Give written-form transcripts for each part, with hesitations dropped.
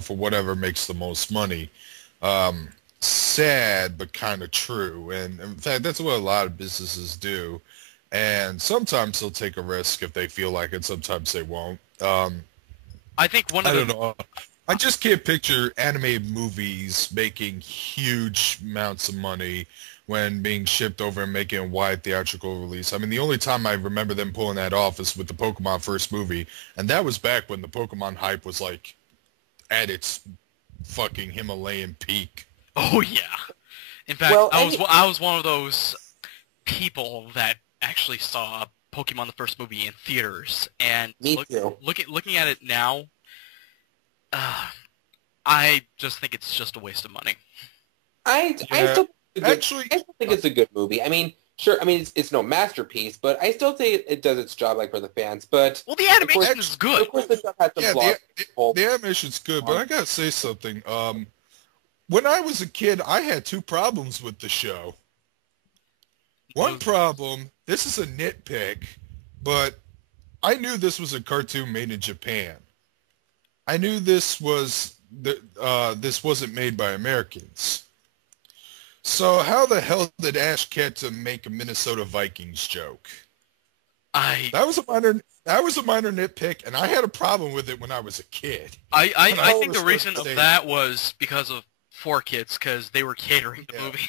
for whatever makes the most money. Um, Sad, but kind of true. And in fact, that's what a lot of businesses do. And sometimes they'll take a risk if they feel like it. Sometimes they won't. I think one of I don't the know. I just can't picture animated movies making huge amounts of money when being shipped over and making a wide theatrical release. I mean, the only time I remember them pulling that off is with the Pokemon first movie, and that was back when the Pokemon hype was like at its fucking Himalayan peak. oh yeah. In fact, Well, any I was one of those people that actually saw Pokemon the first movie in theaters, and me too. looking at it now, uh, I just think it's just a waste of money. I Yeah, still think it's a good, actually, I still think it's a good movie. I mean, sure, I mean it's no masterpiece, but I still think it does its job like for the fans. But Well, the of course, animation is good. of course, the stuff had some yeah, flaws. the animation's good, but I gotta say something. When I was a kid, I had two problems with the show. One problem, this is a nitpick, but I knew this was a cartoon made in Japan. I knew this wasn't made by Americans. So how the hell did Ash Ketchum make a Minnesota Vikings joke? I That was a minor nitpick, and I had a problem with it when I was a kid. I think the All reason of a of sudden, that was because of 4Kids, because they were catering the yeah, movie.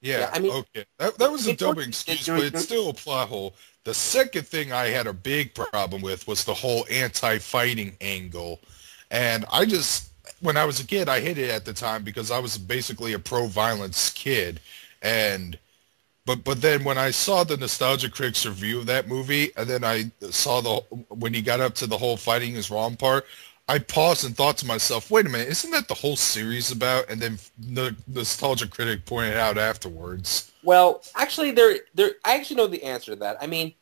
Yeah, yeah, I mean, okay. That was a dumb unfortunately, excuse, but it's still a plot hole. The second thing I had a big problem with was the whole anti-fighting angle. And when I was a kid, I hated it at the time because I was basically a pro-violence kid. And but then when I saw the Nostalgia Critics review of that movie, and then I saw when he got up to the whole fighting is wrong part, I paused and thought to myself, wait a minute, isn't that the whole series about? And then the Nostalgia Critic pointed out afterwards. well, actually, I actually know the answer to that. I mean,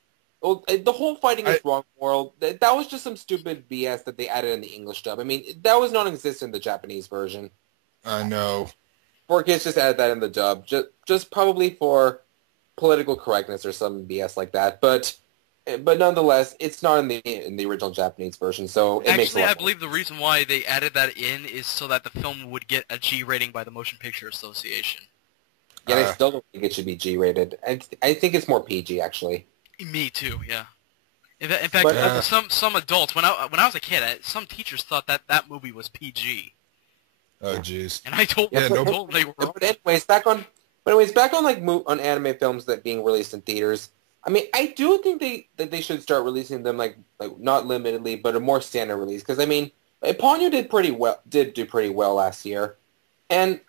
the whole fighting I is wrong world. That was just some stupid BS that they added in the English dub. I mean, that was non-existent in the Japanese version. I know. 4Kids just added that in the dub, just probably for political correctness or some BS like that. But nonetheless, it's not in the original Japanese version, so it makes a Actually, lot I more believe the reason why they added that in is so that the film would get a G rating by the Motion Picture Association. Yet I Uh, still don't think it should be G-rated. I think it's more PG, actually. Me too, yeah. In fact, But yeah. some adults, when I was a kid, some teachers thought that movie was PG, Oh, jeez. and I told Yeah, Yeah, them, no. told them they were wrong. but anyways, back on like on anime films that being released in theaters. I mean, I do think they should start releasing them like not limitedly, but a more standard release. Because I mean, Ponyo did do pretty well last year, and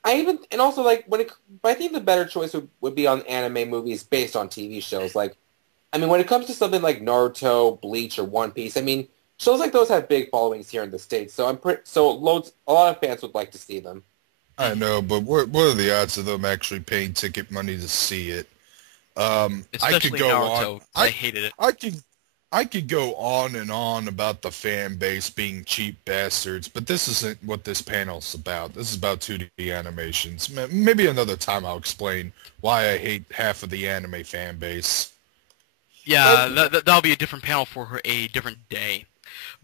also like but I think the better choice would be on anime movies based on TV shows. Like, I mean, when it comes to something like Naruto, Bleach, or One Piece, I mean, shows like those have big followings here in the States. So a lot of fans would like to see them. I know, but what are the odds of them actually paying ticket money to see it? I could Especially go Naruto, on. 'cause I hated it. I could go on and on about the fan base being cheap bastards, but this isn't what this panel's about. This is about 2D animations. Maybe another time I'll explain why I hate half of the anime fan base. Yeah, But that'll be a different panel for a different day.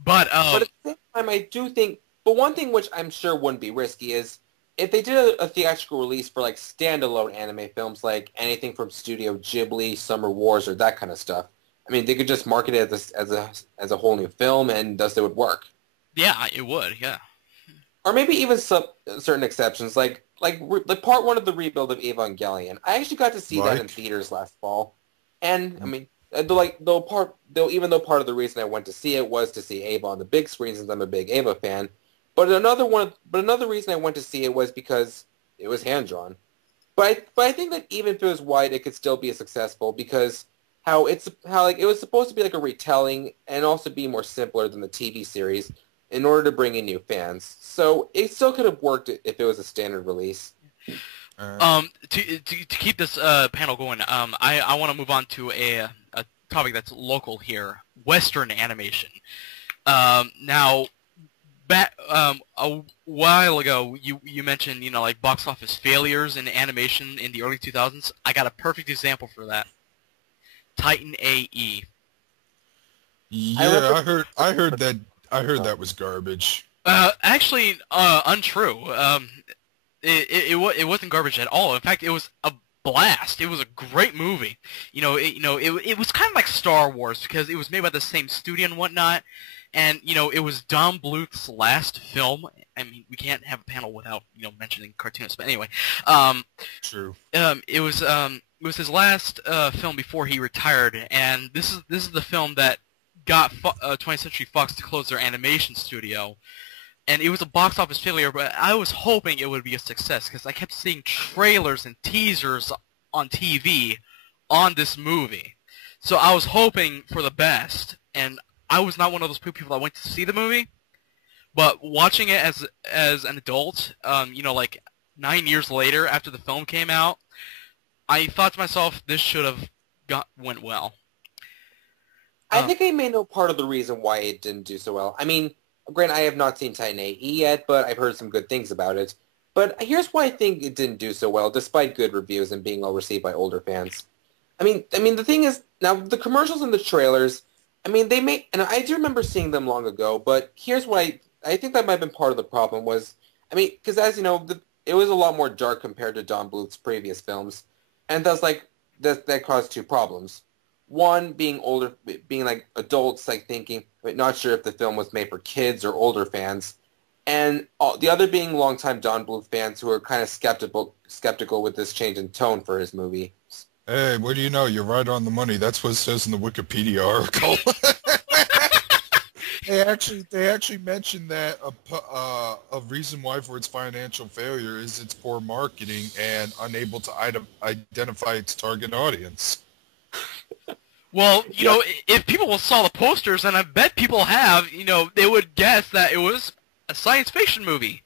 But But at the same time, I do think. But one thing which I'm sure wouldn't be risky is if they did a theatrical release for like standalone anime films, like anything from Studio Ghibli, Summer Wars, or that kind of stuff. I mean, they could just market it as a whole new film, and thus it would work. yeah, it would. Yeah. Or maybe even some certain exceptions, like part one of the rebuild of Evangelion. I actually got to see that in Like, theaters last fall, and I mean, even though part of the reason I went to see it was to see Ava on the big screen since I'm a big Ava fan, but another reason I went to see it was because it was hand drawn. But I think that even if it was wide, it could still be successful because how like it was supposed to be like a retelling and also be more simpler than the TV series in order to bring in new fans. So it still could have worked if it was a standard release. To keep this panel going, I want to move on to a topic that's local here, Western animation. Now, a while ago, you mentioned like box office failures in animation in the early 2000s. I got a perfect example for that. Titan AE. yeah, remember- I heard that was garbage. Actually, untrue. It wasn't garbage at all. In fact, it was a blast. It was a great movie. It was kind of like Star Wars because it was made by the same studio and whatnot, and it was Don Bluth's last film. I mean, we can't have a panel without mentioning cartoonists. But anyway, True. it was his last film before he retired, and this is the film that got 20th Century Fox to close their animation studio. And it was a box office failure, but I was hoping it would be a success because I kept seeing trailers and teasers on TV on this movie. So I was hoping for the best, and I was not one of those people that went to see the movie. But watching it as an adult, like 9 years later after the film came out, I thought to myself, this should have went well. I think I may know part of the reason why it didn't do so well. I mean, granted, I have not seen Titan AE yet, but I've heard some good things about it. But here's why I think it didn't do so well, despite good reviews and being well received by older fans. I mean, the thing is, now the commercials and the trailers, I mean, they may, and I do remember seeing them long ago, but here's why I think that might have been part of the problem was, I mean, because as you know, it was a lot more dark compared to Don Bluth's previous films, and that caused two problems. One, being older, being like adults, like thinking, not sure if the film was made for kids or older fans, and the other being longtime Don Bluth fans who are kind of skeptical with this change in tone for his movie. Hey, what do you know? You're right on the money. That's what it says in the Wikipedia article. They actually mentioned that a reason why for its financial failure is its poor marketing and unable to identify its target audience. Well, if people saw the posters, and I bet people have, they would guess that it was a science fiction movie.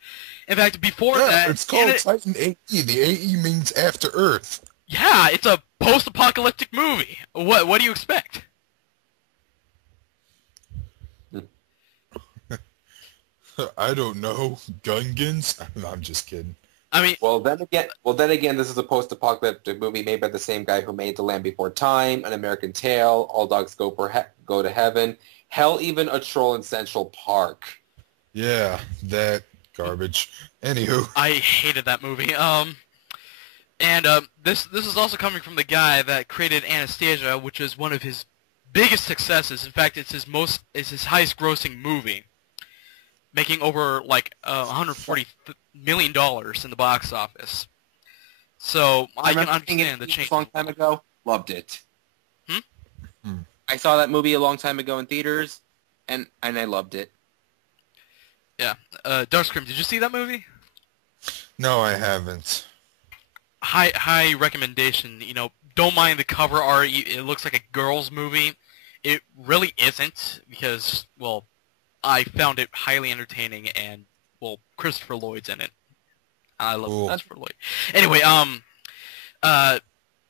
In fact, before that... it's called Titan AE. The AE means After Earth. Yeah, it's a post-apocalyptic movie. What do you expect? I don't know. Gungans? I'm just kidding. I mean, well then again, this is a post-apocalyptic movie made by the same guy who made The Land Before Time, An American Tail, All Dogs Go to Heaven, hell, even A Troll in Central Park. Yeah, that garbage. Anywho, I hated that movie. This is also coming from the guy that created Anastasia, which is one of his biggest successes. In fact, it's his highest grossing movie, making over like $140 million in the box office. So I can understand the change. A long time ago, loved it. Hmm? I saw that movie a long time ago in theaters, and I loved it. Yeah. Darkscream, did you see that movie? No, I haven't. High recommendation. Don't mind the cover art. It looks like a girl's movie. It really isn't because, well, I found it highly entertaining, and well, Christopher Lloyd's in it. I love Christopher Lloyd. Anyway,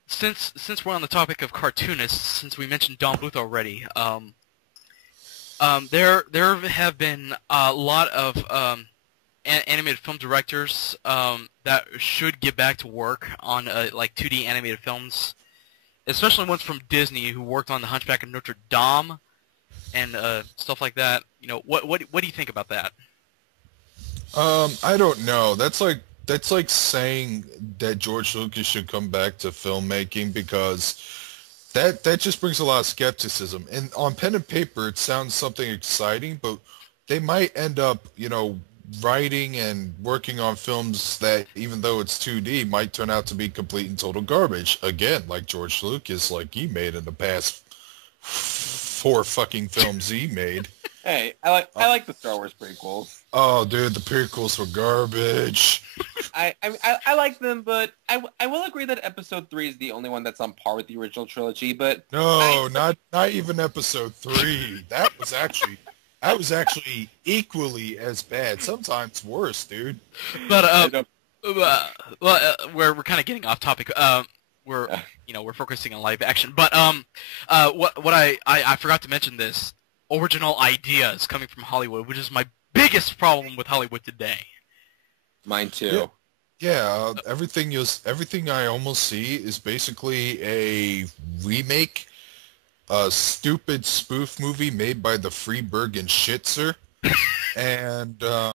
since we're on the topic of cartoonists, since we mentioned Don Bluth already, there have been a lot of animated film directors that should get back to work on like 2D animated films, especially ones from Disney who worked on The Hunchback of Notre Dame and stuff like that. What do you think about that? I don't know. That's like saying that George Lucas should come back to filmmaking because that just brings a lot of skepticism. And on pen and paper, it sounds something exciting, but they might end up, writing and working on films that, even though it's 2D, might turn out to be complete and total garbage. Again, like George Lucas, like he made in the past 4 fucking films he made. Hey, I like the Star Wars prequels. Oh, dude, the prequels were garbage. I like them, but I will agree that Episode 3 is the only one that's on par with the original trilogy. But no, not even Episode 3. That was actually equally as bad. Sometimes worse, dude. But we're kind of getting off topic. We're focusing on live action. But what I forgot to mention this. Original ideas coming from Hollywood, which is my biggest problem with Hollywood today. Mine too. Yeah, everything I almost see is basically a remake, a stupid spoof movie made by the Freeberg and Schitzer, And